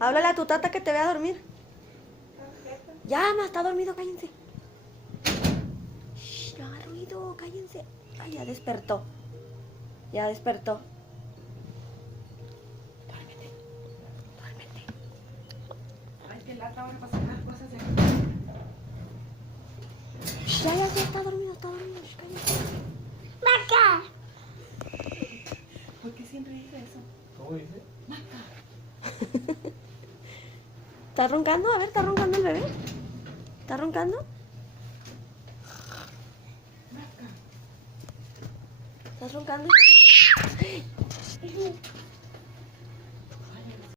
Háblale a tu tata que te vea a dormir. Ya, ma, está dormido, cállense. Shh, no haga ruido, cállense. Ay, ya despertó. Ya despertó. Duérmete. Duérmete. Ay, qué lata ahora para sacar cosas de aquí. Shh, ya está dormido, está dormido. Shh, cállense. Maca. ¿Por qué siempre dice eso? ¿Cómo dice? Maca. ¿Está roncando? A ver, ¿está roncando el bebé? ¿Está roncando? Maca. ¿Estás roncando?